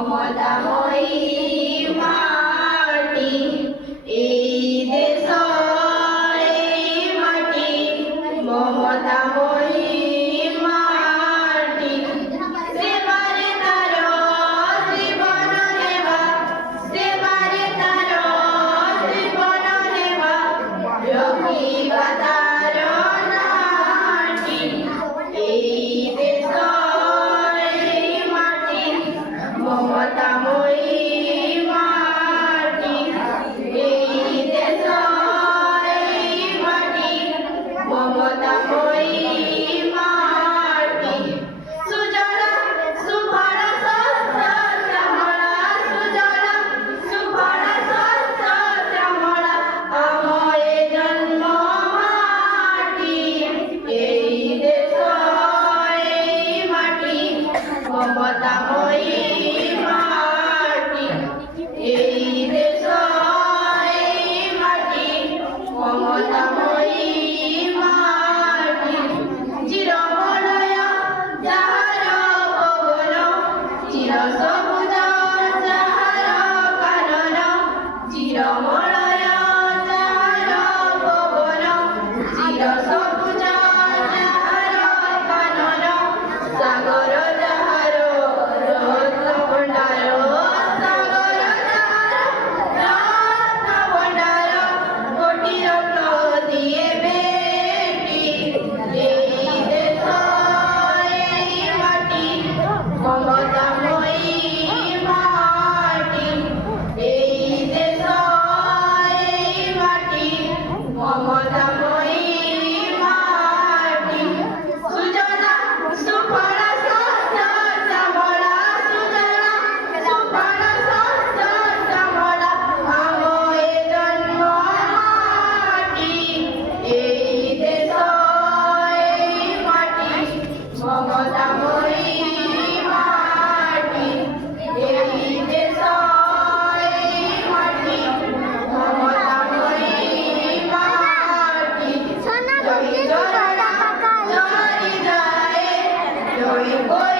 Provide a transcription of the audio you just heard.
মমতাময়ী মাটি, এই দেশ এই মাটি, মমতাময়ী মাটি। সেবারে তার জীবন দেবা, সেবারে তার জীবন দেবা, রক্ষিবা তার নাটি। এই দেশ এই মাটি, মমতাময়ী মাটি, এই দেশ এই মাটি, মমতাময়ী মাটি। সুজলা সুফলা শস্য শ্যামলা, সুজলা সুফলা শস্য শ্যামলা, আময়ে জন্ম মাটি। এই দেশ এই মাটি, মমতাময়ী মাটি, এই দেশ এই মাটি, মমতাময়ী মাটি। চিরমলয় যাহার ভুবন, চিরসবুজ যাহার কানন, চিরমলয় যাহার ভুবন, চিরসবুজ যাহার কানন, সাগর যাহার রত্ন ভণ্ডার, সাগর যাহার রত্ন ভণ্ডার, কোটি রত্ন দিয়ে বেটি। এই দেশ এই মাটি, মমতাময়ী মাটি, এই দেশ এই মাটি, মমতাময়ী মাটি। সুজলা সুফলা শস্য শ্যামলা, সুজলা সুফলা শস্য শ্যামলা, আময়ে জন্ম মাটি। এই দেশ এই মাটি, মমতাময়ী মাটি, এই দেশ এই মাটি, মমতাময়ী মাটি। জয় জয় জয় জয় জয়